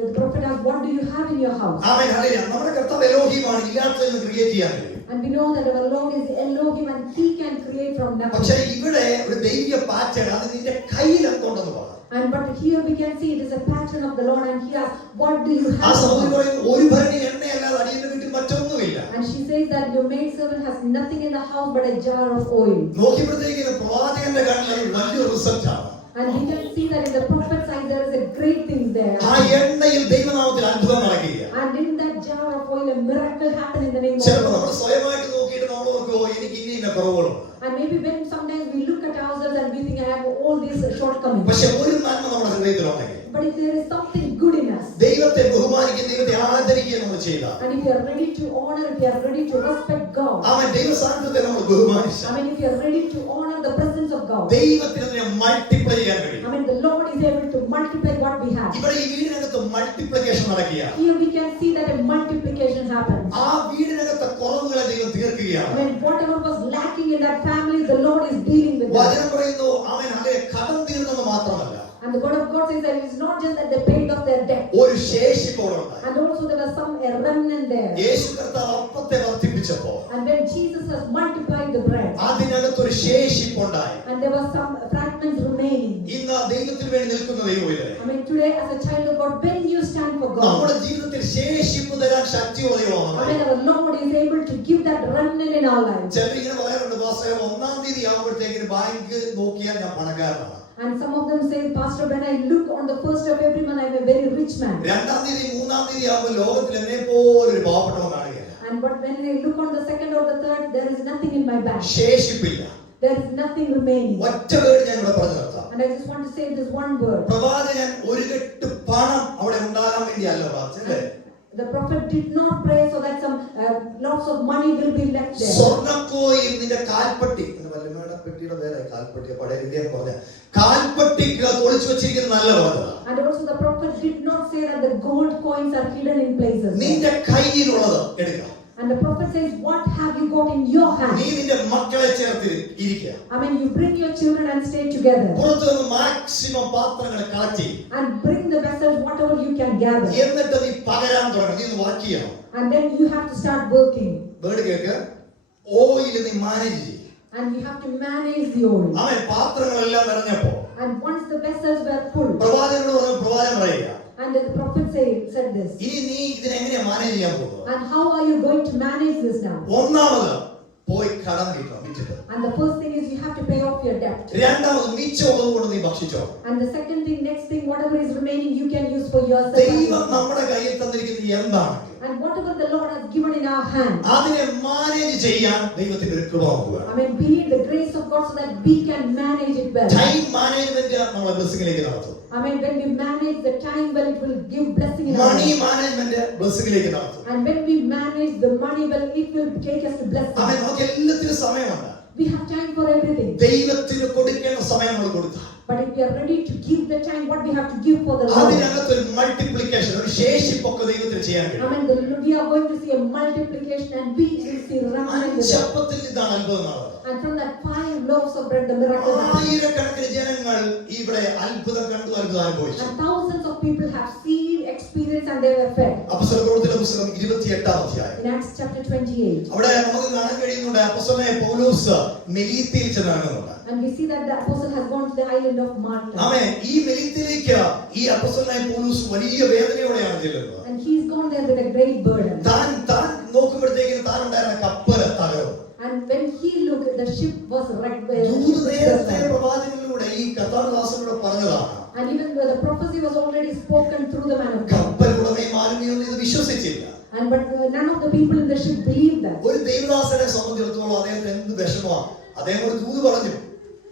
the prophet asked, what do you have in your house? ആമേൻ, ഹല്ലേലൂയ. നമ്മുടെ കർത്താവ് എലോഹീമാണ്, ഇല്ലാത്തതിൽ ക്രിയേറ്റ് ചെയ്യാൻ കഴിയും. And we know that our Lord is Elohim and he can create from nothing. പക്ഷേ ഇവിടെ ഒരു ദൈവിക പാറ്റേൺ, അത് നിന്റെ കയ്യിൽ എന്തുണ്ടെന്ന് പറ. And but here we can see it is a pattern of the Lord, and he asks, what do you ആ have? സഹോദരി പറയുന്നു, ഒരു ഭരണി എണ്ണയല്ലാതെ അടിയന്റെ വീട്ടിൽ മറ്റൊന്നുമില്ല. And she says that your maidservant has nothing in the house but a jar of oil. നോക്കിയപ്പോഴത്തേക്ക് പ്രവാചകന്റെ കണ്ണിൽ അത് വലിയൊരു റിസൾട്ട് ആണ്. And we can see that in the prophet's eye there is a great thing there. ആ എണ്ണയിൽ ദൈവനാമത്തിൽ അത്ഭുതം നടക്കുകയാണ്. And in that jar of oil a miracle happened in the name of ചിലപ്പോൾ God. നമ്മൾ സ്വയമായിട്ട് നോക്കിയിട്ട് നമ്മൾ ഓർക്കുമോ, എനിക്ക് ഇന്ന കുറവുകളുണ്ട്. And maybe when sometimes we look at ourselves and we think I have all these shortcomings. പക്ഷെ ഒരു നന്മ നമ്മുടെ ഹൃദയത്തിലുണ്ടെങ്കിൽ, But if there is something good in us, ദൈവത്തെ ബഹുമാനിക്കുകയും ദൈവത്തെ ആദരിക്കുകയും നമ്മൾ ചെയ്താൽ, and if you are ready to honor, if you are ready to respect God, അവൻ ദൈവസാന്നിധ്യത്തെ നമ്മൾ ബഹുമാനിച്ചാൽ, I mean if you are ready to honor the presence of God, ദൈവത്തിന് അതിനെ മൾട്ടിപ്ലൈ ചെയ്യാൻ കഴിയും. I mean the Lord is able to multiply what we have. ഇവിടെ ഈ വീടിനകത്ത് മൾട്ടിപ്ലിക്കേഷൻ നടക്കുകയാണ്. Here we can see that a multiplication happens. ആ വീടിനകത്തെ കുറവുകളെ ദൈവം തീർക്കുകയാണ്. When whatever was lacking in that family, the Lord is dealing with that. വചനം പറയുന്നു അവൻ അവരെ കടം തീർന്നെന്ന് മാത്രമല്ല, And the word of God says that it's not just that they paid off their debt. ഒരു ശേഷിപ്പോടുണ്ടായി. And also there was a remnant there. യേശു കർത്താവ് അപ്പത്തെ വർദ്ധിപ്പിച്ചപ്പോൾ And when Jesus has multiplied the bread, അതിനകത്തൊരു ശേഷിപ്പുണ്ടായി. and there was some fragments remaining. ഇന്ന് ദൈവത്തിന് വേണ്ടി നിൽക്കുന്ന ദൈവമില്ലേ? I mean, today as a child of God, when you stand for God, നമ്മുടെ ജീവിതത്തിൽ ശേഷിപ്പ് തരാൻ ശക്തിയുള്ള I ദൈവമാണ്. mean, our Lord is able to give that remnant in our lives. ചിലരിങ്ങനെ പറയാറുണ്ട്, പാസ്റ്റർ 1-ാം തീയതി ആകുമ്പോഴത്തേക്കിന് ബാങ്ക് നോക്കിയാൽ ഞാൻ പണക്കാരനാണ്. And some of them say, Pastor, when I look on the 1st of every month, I'm a very rich man. 2-ാം തീയതി 3-ാം തീയതി ആകുമ്പോൾ ലോകത്തിൽ എന്നെ പോലൊരു പാവപ്പെട്ടവൻ കാണുകയില്ല. And but when I look on the 2nd or the 3rd, there is nothing in my bank. ശേഷിപ്പില്ല. There is nothing remaining. ഒറ്റ വേർഡ് ഞാൻ ഇവിടെ പറഞ്ഞു നിർത്താം. And I just want to say this one word. പ്രവാചകൻ ഒരു കെട്ട് പണം അവിടെ ഉണ്ടാകാൻ വേണ്ടിയല്ല പ്രാർത്ഥിച്ചത്. The prophet did not pray so that some lots of money will be left there. സ്വർണ്ണക്കോയിൽ നിന്റെ കാൽപ്പട്ടി, വല്ലമ്മയുടെ പെട്ടിയുടെ പേരെ കാൽപ്പട്ടി, പഴയ രീതിയിൽ പറഞ്ഞ കാൽപ്പട്ടിക്ക് ഒളിച്ചു വെച്ചിരിക്കുന്ന നല്ല പറഞ്ഞതാണ്. And also the prophet did not say that the gold coins are hidden in places. നിന്റെ കയ്യിലുള്ളത് എടുക്കുക. And the prophet says, what have you got in your hand? നീ നിന്റെ മക്കളെ ചേർത്ത് ഇരിക്കുക. I mean, you bring your children and stay together. പുറത്തു നിന്ന് മാക്സിമം പാത്രങ്ങളെ കളക്ട് ചെയ്യും. And bring the vessels, whatever you can gather. എന്നിട്ട് നീ പകരാൻ തുടങ്ങണം. നീ വർക്ക് ചെയ്യണം. And then you have to start working. Word cake. Oil നീ മാനേജ് ചെയ്യും. And you have to manage the oil. അവൻ പാത്രങ്ങളെല്ലാം നിറഞ്ഞപ്പോ And once the vessels were full, പ്രവാചകനോട് പറഞ്ഞു, പ്രവാചകൻ പറയുക, and the prophet said this. ഇനി നീ ഇതിനെങ്ങനെയാ മാനേജ് ചെയ്യാൻ പോകുന്നത്? And how are you going to manage this now? ഒന്നാമത് പോയി കടം വീട്ടണം, വിറ്റിട്ട്. And the first thing is you have to pay off your debt. രണ്ടാമത് മിച്ചമുള്ളത് കൊണ്ട് നീ ഭക്ഷിച്ചോ. And the second thing, next thing, whatever is remaining, you can use for yourself. ദൈവം നമ്മുടെ കയ്യിൽ തന്നിരിക്കുന്നത് എന്താണ്? And whatever the Lord has given in our hand, അതിനെ മാനേജ് ചെയ്യാൻ ദൈവത്തിന്റെ ഒരു കൃപ നോക്കുക. I mean, we need the grace of God so that we can manage it well. Time management നമ്മളെ ബ്ലെസ്സിംഗിലേക്ക് നടത്തും. I mean, when we manage the time well, it will give blessing in our money life. Management ബ്ലെസ്സിംഗിലേക്ക് നടത്തും. And when we manage the money well, it will take us to blessing. അവൻ നമുക്ക് എല്ലാത്തിനും സമയമുണ്ട്. We have time for everything. ദൈവത്തിന് കൊടുക്കേണ്ട സമയം നമ്മൾ കൊടുത്താൽ, But if we are ready to give the time, what we have to give for the Lord. അതിനകത്തൊരു മൾട്ടിപ്ലിക്കേഷൻ, ഒരു ശേഷിപ്പൊക്കെ ദൈവത്തിന് ചെയ്യാൻ I കഴിയും. mean, we are going to see a multiplication and we will see remnant. അഞ്ചപ്പത്തിൽ ഇതാണ് അത്ഭുതം നടന്നത്. And from that 5 loaves of bread, the miracle happened. ആയിരക്കണക്കിന് ജനങ്ങൾ ഇവിടെ അത്ഭുതം കണ്ടു, അത്ഭുതം അനുഭവിച്ചു. And thousands of people have seen, experienced, and they were fed. അപ്പോസ്തലപ്രവൃത്തിയുടെ പുസ്തകം 28-ാം അധ്യായം. In Acts chapter 28. അവിടെ നമുക്ക് കാണാൻ കഴിയുന്നുണ്ട്, അപ്പോസ്തലനായ പൗലോസ് മെലീത്തയിൽ ചെന്നിറങ്ങുന്നുണ്ട്. And we see that the apostle has gone to the island of Malta. ആമേൻ. ഈ മെലീത്തയിലേക്ക് ഈ അപ്പോസ്തലനായ പൗലോസ് വലിയ വേദനയോടെയാണ് ചെല്ലുന്നത്. And he's gone there with a great burden. താൻ നോക്കുമ്പോഴത്തേക്കും താൻ ഉണ്ടായിരുന്ന കപ്പല് തകർന്നു. And when he looked, the ship was wrecked. ദൂത് നേരത്തെ പ്രവാചകനിലൂടെ ഈ കർത്താവിനോട് പറഞ്ഞതാണ്. And even the prophecy was already spoken through the man of God. കപ്പലുടമയും ഇത് വിശ്വസിച്ചില്ല. And but none of the people in the ship believed that. ഒരു ദൈവദാസനെ സംബന്ധിച്ചിടത്തോളം അദ്ദേഹത്തിന് എന്ത് വിഷമമാണ്. അദ്ദേഹം ഒരു ദൂത് പറഞ്ഞു,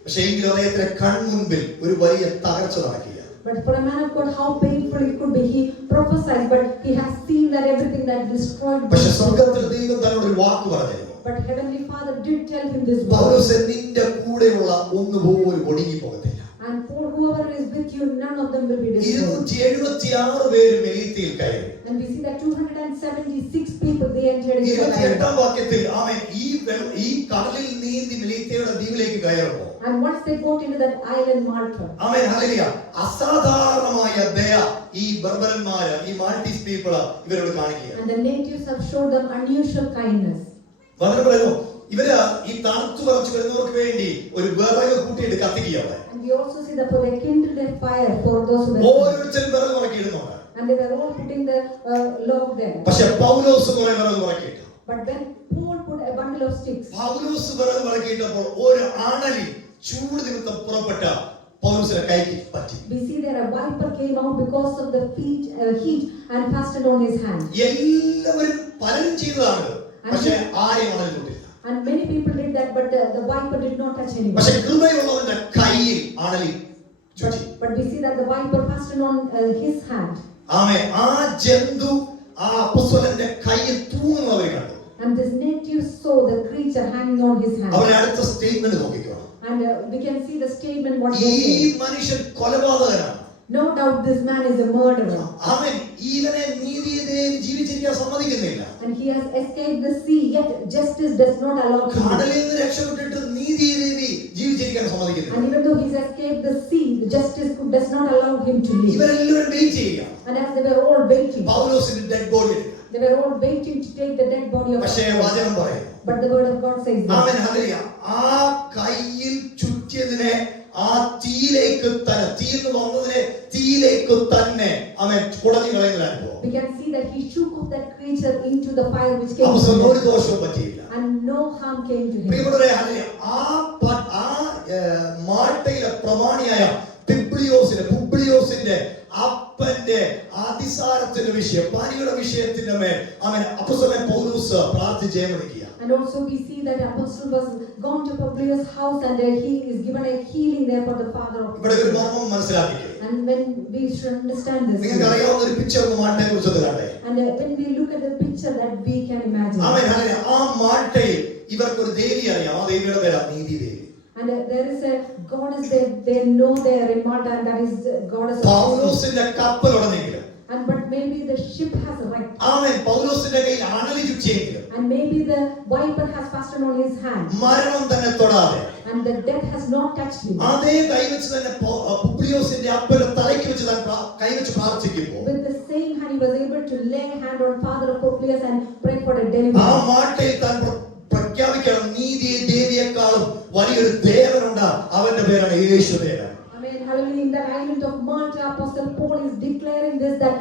പക്ഷേ എങ്കിലും അദ്ദേഹത്തിന്റെ കൺമുൻപിൽ ഒരു വലിയ തകർച്ച നടക്കുക. But for a man of God, how painful it could be. He prophesied, but he has seen that everything that destroyed. പക്ഷേ സ്വർഗ്ഗത്തിൽ ദൈവം തന്നോട് ഒരു വാക്ക് പറഞ്ഞു. But Heavenly Father did tell him this word. പൗലോസേ, നിന്റെ കൂടെയുള്ള ഒന്നുപോലും ഒടുങ്ങി പോകത്തില്ല. And for whoever is with you, none of them will be destroyed. 276 പേര് മെലീത്തയിൽ കയറി. And we see that 276 people they entered into the island. 28-ാം വാക്യത്തിൽ അവൻ ഈ കടലിൽ നീന്തി മെലീത്തയുടെ ദ്വീപിലേക്ക് കയറുമ്പോൾ, And once they got into that island Malta, ആമേൻ, ഹല്ലേലൂയ, അസാധാരണമായ ദയ ഈ ബർബരന്മാര്, ഈ മാൾട്ടീസ് പീപ്പിൾ ഇവരോട് കാണിക്കുക. and the natives have showed them unusual kindness. വളരെ പറയുന്നു, ഇവര് ഈ തണുത്തു പറച്ചു വരുന്നവർക്ക് വേണ്ടി ഒരു വിറക് കൂട്ടിയിട്ട് കത്തിക്കുകയാണ്. And we also see that they kindled a fire for those who were. ഓരോരുത്തരും വിറക് ഉറക്കിയിടുന്നുണ്ട്. And they were all putting the log there. പക്ഷെ പൗലോസ് കുറെ വിറക് ഉറക്കിയിട്ടു. But when Paul put a bundle of sticks, പൗലോസ് വിറക് ഉറക്കിയിട്ടപ്പോൾ ഒരു അണലി ചൂട് നിമിത്തം പുറപ്പെട്ട പൗലോസിന്റെ കൈക്ക് പറ്റി. we see that a viper came out because of the heat and fastened on his hand. എല്ലാവരും പലരും ചെയ്തതാണ്, പക്ഷെ ആരെയും അണലി തൊട്ടില്ല. And many people did that, but the viper did not touch anyone. പക്ഷെ കൃപയുള്ളവന്റെ കൈയിൽ അണലി ചുറ്റി. But we see that the viper fastened on his hand. ആമേൻ. ആ ജന്തു ആ അപ്പോസ്തലന്റെ കൈയിൽ തൂങ്ങുന്നവരെ കണ്ടു. And this native saw the creature hanging on his hand. അവരുടെ അടുത്ത സ്റ്റേറ്റ്മെന്റ് നോക്കിക്കോ. And we can see the statement what ഈ they say. മനുഷ്യൻ കൊലപാതകനാണ്. No doubt this man is a murderer. അവൻ ഇവനെ നീതിയെയും ജീവിച്ചിരിക്കാൻ സമ്മതിക്കുന്നില്ല. And he has escaped the sea, yet justice does not allow him. കടലിൽ നിന്ന് രക്ഷപ്പെട്ടിട്ട് നീതിയെയും ജീവിച്ചിരിക്കാൻ സമ്മതിക്കുന്നില്ല. And even though he's escaped the sea, the justice does not allow him to live. ഇവരെല്ലാവരും വെയിറ്റ് ചെയ്യുക. And as they were all waiting, പൗലോസിന്റെ dead body, they were all waiting to take the dead body of പക്ഷേ വചനം പറയും, but the word of God says this. Amen hallelujah, ആ കയ്യിൽ ചുറ്റിയതിനെ ആ തീയിലേക്ക് തന്നെ, തീർന്നു വന്നതിനെ തീയിലേക്ക് തന്നെ അവൻ കുടഞ്ഞു കളയുന്ന അനുഭവം. We can see that he shook off that creature into the fire which came to അവസാനം ഒരു him, ദോഷവും പറ്റിയില്ല. and no harm came to him. പ്രിയപ്പെട്ടവരെ, ഹല്ലേലൂയ, ആ മാൾട്ടയിലെ പ്രമാണിയായ പുബ്ലിയോസിന്റെ അപ്പന്റെ അതിസാരത്തിന്റെ വിഷയം, പനിയുടെ വിഷയത്തിന്റെ മേൽ അവൻ അപ്പോസ്തലൻ പൗലോസ് പ്രാർത്ഥിച്ച് ജയമെടുക്കുക. And also we see that apostle was gone to Publius' house and he is given a healing there for the father of. ഇവിടെ ഒരു മർമ്മം മനസ്സിലാക്കിക്കേ. And when we should understand this, നിങ്ങൾക്ക് അറിയാവുന്ന ഒരു പിക്ചർ മാൾട്ടയെ കുറിച്ച് കണ്ടേ. and when we look at the picture that we can imagine. Amen hallelujah, ആ മാൾട്ടയിൽ ഇവർക്ക് ഒരു ദേവി അറിയാം. ആ ദേവിയുടെ പേരാ നീതി ദേവി. And there is a goddess there, they know there in Malta, and that is goddess of. പൗലോസിന്റെ കപ്പൽ ഉടനെങ്കിലും, And but maybe the ship has wrecked. ആമേൻ, പൗലോസിന്റെ കയ്യിൽ അണലി ചുറ്റിയെങ്കിലും, And maybe the viper has fastened on his hand. മരണം തന്നെ തൊടാതെ, And the death has not touched him. അതേ കൈവച്ച് തന്നെ പുബ്ലിയോസിന്റെ അപ്പന്റെ തലയ്ക്ക് വെച്ച് കൈവച്ച് പ്രാർത്ഥിക്കുമ്പോൾ With the same hand he was able to lay hand on father of Publius and pray for a ആ deliverance. മാട്ടയിൽ താൻ പ്രഖ്യാപിക്കണം, നീതിയെ ദേവിയെക്കാളും വലിയൊരു ദേവനുണ്ട്, അവന്റെ പേരാണ് യേശുദേവൻ. Amen. Hallelujah. In the island of Malta, Apostle Paul is declaring this, that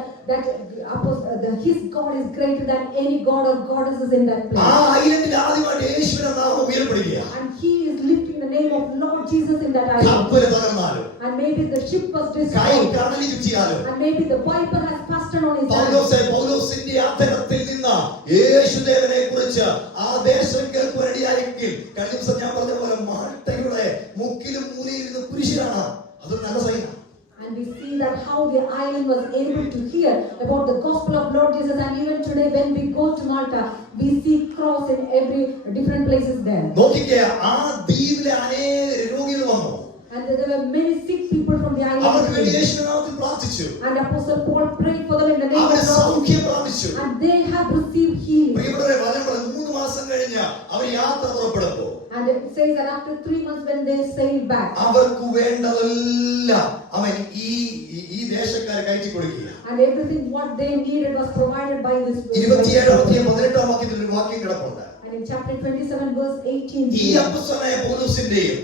his God is greater than any god or goddesses in that ആ place. ഐലൻഡിൽ ആദ്യമായിട്ട് യേശുവിന്റെ നാമം ഉയർപ്പെടുക. And he is lifting the name of Lord Jesus in that island. കപ്പൽ തകർന്നാലും, And maybe the ship was കൈ destroyed. കടലിൽ ചുറ്റിയാലും, And maybe the viper has fastened on his hand. പൗലോസിന്റെ അധരത്തിൽ നിന്ന് യേശുദേവനെ കുറിച്ച് ആ ദേശം കേൾക്കുവാനിടയായെങ്കിൽ, കഴിഞ്ഞ ദിവസം ഞാൻ പറഞ്ഞ പോലെ മാൾട്ടയുടെ മുക്കിലും മൂലയിൽ നിന്ന് പുരുഷനാണ്. അതൊരു നല്ല Saina. And we see that how the island was able to hear about the gospel of Lord Jesus. And even today when we go to Malta, we see cross in every different places there. നോക്കിക്കേ, ആ ദ്വീപിലെ അനേക രോഗികൾ വന്നു. And there were many sick people from the അവർക്ക് വേണ്ടി island. യേശുവിന്റെ നാമത്തിൽ പ്രാർത്ഥിച്ചു. And Apostle Paul prayed for them in the name our of Lord. സൗഖ്യം പ്രാപിച്ചു. And they have received healing. പ്രിയപ്പെട്ടവരെ, വചനം പറയുന്നു, 3 മാസം കഴിഞ്ഞ് അവർ യാത്ര പുറപ്പെടുമ്പോൾ And it says that after 3 months when they sailed back, അവർക്ക് വേണ്ടതെല്ലാം അവൻ ഈ ദേശക്കാരെ കയറ്റി കൊടുക്കുക. and everything what they needed was provided by this. 27-18 വാക്യത്തിൽ ഒരു വാക്യം കിടപ്പുണ്ട്. And in chapter 27 verse 18, ഈ അപ്പോസ്തലനായ പൗലോസിന്റെയും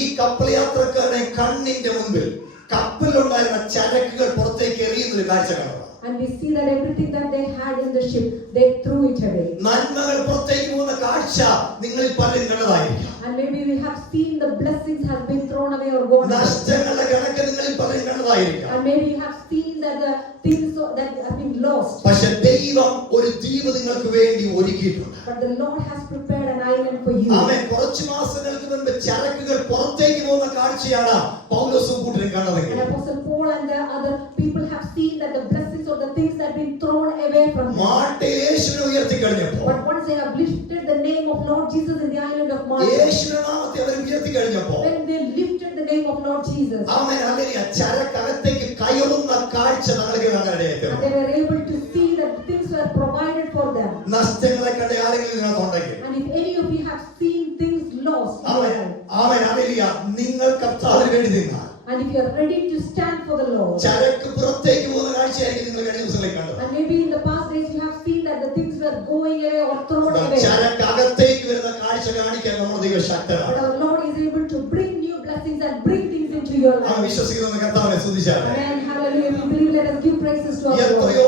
ഈ കപ്പൽ യാത്രക്കാരുടെ കണ്ണിന്റെ മുൻപിൽ കപ്പലിലുണ്ടായിരുന്ന ചരക്കുകൾ പുറത്തേക്ക് എറിയുന്ന ഒരു കാഴ്ച കണ്ടു. and we see that everything that they had in the ship, they threw it away. നന്മകൾ പുറത്തേക്ക് പോകുന്ന കാഴ്ച നിങ്ങളിൽ പലരും കണ്ടതായിരിക്കും. And maybe we have seen the blessings have been thrown away or gone. നഷ്ടങ്ങളുടെ കണക്ക് നിങ്ങളിൽ പലരും കണ്ടതായിരിക്കും. And maybe you have seen that the things that have been lost. പക്ഷെ ദൈവം ഒരു ദ്വീപ് നിങ്ങൾക്ക് വേണ്ടി ഒരുക്കിയിട്ടുണ്ട്. But the Lord has prepared an island for you. ആമേൻ. കുറച്ച് മാസങ്ങൾക്ക് മുൻപ് ചരക്കുകൾ പുറത്തേക്ക് പോകുന്ന കാഴ്ചയാണ് പൗലോസും കൂട്ടരും കണ്ടതെങ്കിൽ, And Apostle Paul and the other people have seen that the blessings or the things that have been thrown away from them. മാട്ടയിൽ യേശുവിനെ ഉയർത്തി കഴിഞ്ഞപ്പോൾ, But once they have lifted the name of Lord Jesus in the island of Malta, യേശുവിന്റെ നാമത്തെ അവർ ഉയർത്തി കഴിഞ്ഞപ്പോൾ, when they lifted the name of Lord Jesus, amen hallelujah, ചരക്കകത്തേക്ക് കയറുന്ന കാഴ്ച ഞങ്ങൾക്ക് and കാണാനിടയായി. they were able to see that things were provided for them. നഷ്ടങ്ങളെ കണ്ട ആരെങ്കിലും ഇതിനകത്തുണ്ടെങ്കിൽ, And if any of you have seen things lost in your amen life, amen hallelujah, നിങ്ങൾ കർത്താവിന് വേണ്ടി നിന്നാൽ and if you are ready to stand for the Lord, ചരക്ക് പുറത്തേക്ക് പോകുന്ന കാഴ്ചയായിരിക്കും നിങ്ങൾ കഴിഞ്ഞ ദിവസങ്ങളിൽ കണ്ടത്. and maybe in the past days you have seen that the things were going away or thrown away, ചരക്ക് അകത്തേക്ക് വരുന്ന കാഴ്ച കാണിക്കാൻ നമ്മുടെ ദൈവം but ശക്തനാണ്. our Lord is able to bring new blessings and bring things into your ആ life. വിശ്വസിക്കുന്ന കർത്താവിനെ സ്തുതിച്ചാട്ടെ. Amen. Hallelujah. If you believe, let us give praises to our Lord. എത്രയോ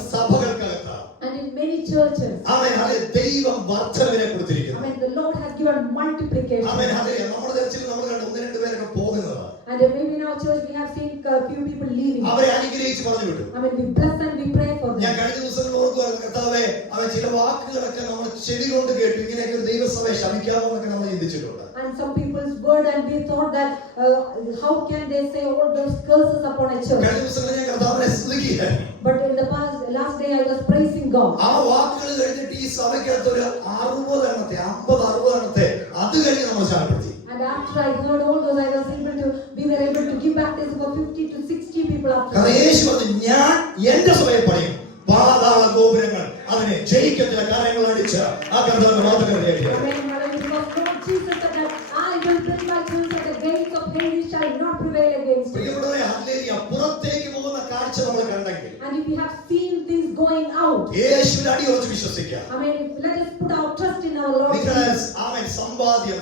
ദൈവസഭകൾക്കകത്ത്, And in many churches, amen hallelujah, ദൈവം വർദ്ധനവിനെ കൊടുത്തിരിക്കുന്നു. Amen, the Lord has given multiplication. Amen hallelujah, നമ്മുടെ ചർച്ചിൽ നമ്മൾ കണ്ട 1-2 പേരൊക്കെ പോകുന്നത്, And maybe in our church we have seen a few people leaving. അവരെ അനുഗ്രഹിച്ച് പറഞ്ഞു വിട്ടു. I mean, we bless and we pray for ഞാൻ them. കഴിഞ്ഞ ദിവസങ്ങൾ ഓർക്കുവായിരുന്നു, കർത്താവേ, അവൻ ചില വാക്കുകളൊക്കെ നമ്മൾ ചെവി കൊണ്ട് കേട്ടു, ഇങ്ങനെയൊക്കെ ഒരു ദൈവസഭയെ ശമിക്കാമോ എന്നൊക്കെ നമ്മൾ ചിന്തിച്ചിട്ടുണ്ട്. And some people's word, and we thought that how can they say all those curses upon a church? കഴിഞ്ഞ ദിവസങ്ങളിൽ ഞാൻ കർത്താവിനെ സ്തുതിക്കുകയായിരുന്നു. But in the last day I was praising God. ആ വാക്കുകൾ കഴിഞ്ഞിട്ട് ഈ സഭയ്ക്കകത്ത് ഒരു 60 എണ്ണത്തെ അത് കഴിഞ്ഞ് നമ്മൾ ശാലപ്പെടുത്തി. And after after I heard all those, we were able to give baptism for 50 to 60 people after. കാരണം യേശു പറഞ്ഞു, ഞാൻ എന്റെ സഭയെ പണിയും, പാതാള ഗോപുരങ്ങൾ അതിനെ ജയിക്കത്തില്ല, കാര്യങ്ങൾ അടിച്ച് ആ കർത്താവിന്റെ വാഗ്ദത്തം നേടിയത്. Amen. Because Lord Jesus said that I will bring my children, that the gates of Hades shall not prevail against. പ്രിയമുള്ളവരെ, ഹല്ലേലൂയ, പുറത്തേക്ക് പോകുന്ന കാഴ്ച നമ്മൾ കണ്ടെങ്കിൽ, And if we have seen things going out, യേശുവിൽ അടിയുറച്ച് വിശ്വസിക്കാം. let us put our trust in our Lord നിങ്ങളുടെ Jesus. സമ്പാദ്യം,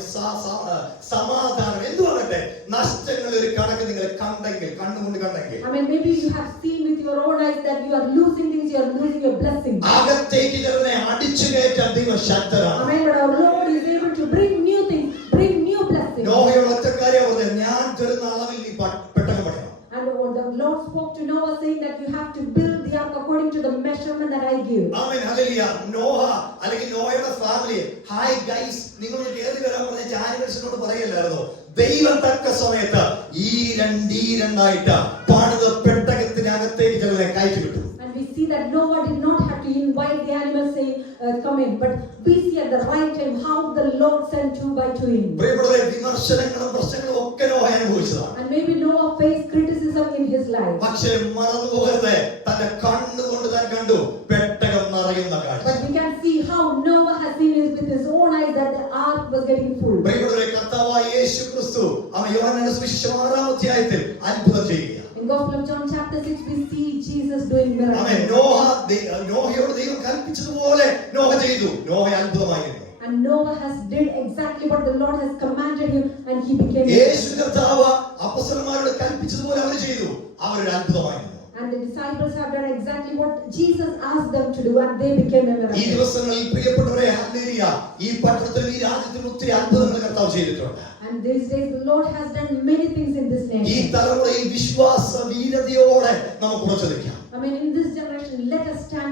സമാധാനം എന്തുവാകട്ടെ, നഷ്ടങ്ങൾ ഒരു കണക്ക് നിങ്ങൾ കണ്ടെങ്കിൽ, കണ്ണുകൊണ്ട് കണ്ടെങ്കിൽ, Maybe you have seen with your own eyes that you are losing things, you are losing your blessings. അകത്തേക്ക് ചിലതിനെ അടിച്ചു കയറ്റാൻ ദൈവം ശക്തനാണ്. But our Lord is able to bring new things, bring new blessings. നോഹയോട് ഒറ്റക്കാര്യം പറഞ്ഞു, ഞാൻ തരുന്ന അളവിൽ നീ പെട്ടകം പണിയണം. And the Lord spoke to Noah saying that you have to build the ark according to the measurement that I give. ആമേൻ, ഹല്ലേലൂയ. നോഹ അല്ലെങ്കിൽ നോഹയുടെ ഫാമിലി, ഹായ് ഗൈസ്, നിങ്ങളോട് കേറി വരാൻ പറഞ്ഞ ജാനിമേഴ്സിനോട് പറയല്ലായിരുന്നോ, ദൈവം തക്ക സമയത്ത് ഈ രണ്ടായിട്ട് പണിത് പെട്ടകത്തിനകത്തേക്ക് ചിലരെ കയറ്റി വിട്ടു. And we see that Noah did not have to invite the animals saying, come in, but we see at the right time how the Lord sent 2 by 2 in. പ്രിയപ്പെട്ടവരെ, വിമർശനങ്ങളും പ്രശ്നങ്ങളും ഒക്കെ നോഹ അനുഭവിച്ചതാണ്. And maybe Noah faced criticism in his life. പക്ഷേ മറന്നുപോകരുത്, തന്റെ കണ്ണുകൊണ്ട് താൻ കണ്ടു പെട്ടകം നിറയുന്ന കാഴ്ച. But we can see how Noah has seen it with his own eyes that the ark was getting full. പ്രിയപ്പെട്ടവരെ, കർത്താവായ യേശു ക്രിസ്തു യോഹന്നാന്റെ സുവിശേഷം 6-ാം അധ്യായത്തിൽ അത്ഭുതം ചെയ്യുക. In Gospel of John chapter 6 we see Jesus doing miracles. ആമേൻ. നോഹയോട് ദൈവം കൽപ്പിച്ചതുപോലെ നോഹ ചെയ്തു. നോഹ അത്ഭുതമായിരുന്നു. And Noah has did exactly what the Lord has commanded him, and he became. യേശു കർത്താവ് അപ്പോസ്തലന്മാരോട് കൽപ്പിച്ചതുപോലെ അവർ ചെയ്തു. അവർ അത്ഭുതമായിരുന്നു. And the disciples have done exactly what Jesus asked them to do, and they became a miracle. ഈ ദിവസങ്ങളിൽ പ്രിയപ്പെട്ടവരെ, ഹല്ലേലൂയ, ഈ പട്ടണത്തിൽ ഈ രാജ്യത്തിൽ ഒത്തിരി അത്ഭുതങ്ങൾ കർത്താവ് ചെയ്തിട്ടുണ്ട്. And these days the Lord has done many things in this ഈ nation. തലമുറയിൽ വിശ്വാസ വീരതയോടെ നമുക്ക് ഉറച്ചു നിൽക്കാം. In this generation, let us stand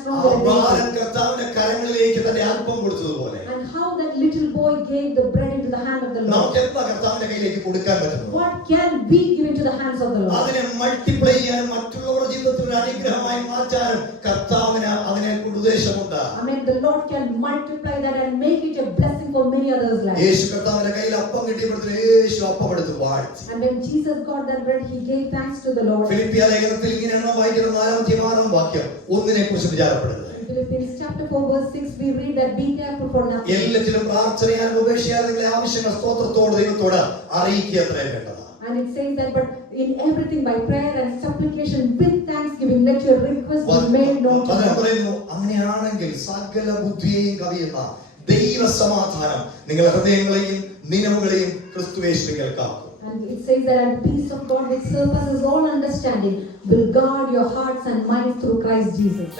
strong with the ബാലൻ കർത്താവിന്റെ കരങ്ങളിലേക്ക് തന്റെ അല്പം കൊടുത്തതുപോലെ And how that little boy gave the bread into the hand of the Lord. നമുക്ക് എന്താ കർത്താവിന്റെ കയ്യിലേക്ക് കൊടുക്കാൻ പറ്റുന്നത്? What can we give into the hands of the Lord? അതിനെ മൾട്ടിപ്ലൈ ചെയ്യാനും മറ്റുള്ളവരുടെ ജീവിതത്തിൽ ഒരു അനുഗ്രഹമായി മാറ്റാനും കർത്താവിന് അതിനെ കൊണ്ട് ഉദ്ദേശമുണ്ട്. The Lord can multiply that and make it a blessing for many others' lives. യേശു കർത്താവിന്റെ കയ്യിൽ അപ്പം കിട്ടിയപ്പോൾ യേശു അപ്പം എടുത്ത് വാഴ്ത്തി. And when Jesus got that bread, he gave thanks to the Lord. ഫിലിപ്പിയ ലേഖനത്തിൽ ഇങ്ങനെയാണ് വായിക്കുന്നത്, 4-ാം വാക്യം, ഒന്നിനെ കുറിച്ച് വിചാരപ്പെടുന്നത്. Philippians chapter 4 verse 6 we read that be careful for nothing. എല്ലാറ്റിലും പ്രാർത്ഥനയാലും ഉപേക്ഷയാലും നിങ്ങളുടെ ആവശ്യങ്ങൾ സ്തോത്രത്തോടെ ദൈവത്തോട് അറിയിക്കുകയത്രേ വേണ്ടത്. And it says that but in everything by prayer and supplication with thanksgiving let your requests be made known to God. പറയുന്നു, അങ്ങനെയാണെങ്കിൽ സകല ബുദ്ധിയെയും കവിയുന്ന ദൈവ സമാധാനം നിങ്ങളുടെ ഹൃദയങ്ങളെയും നിലവുകളെയും ക്രിസ്തുയേശുവിൽ കാക്കും. And it says that and peace of God which surpasses all understanding will guard your hearts and minds through Christ Jesus.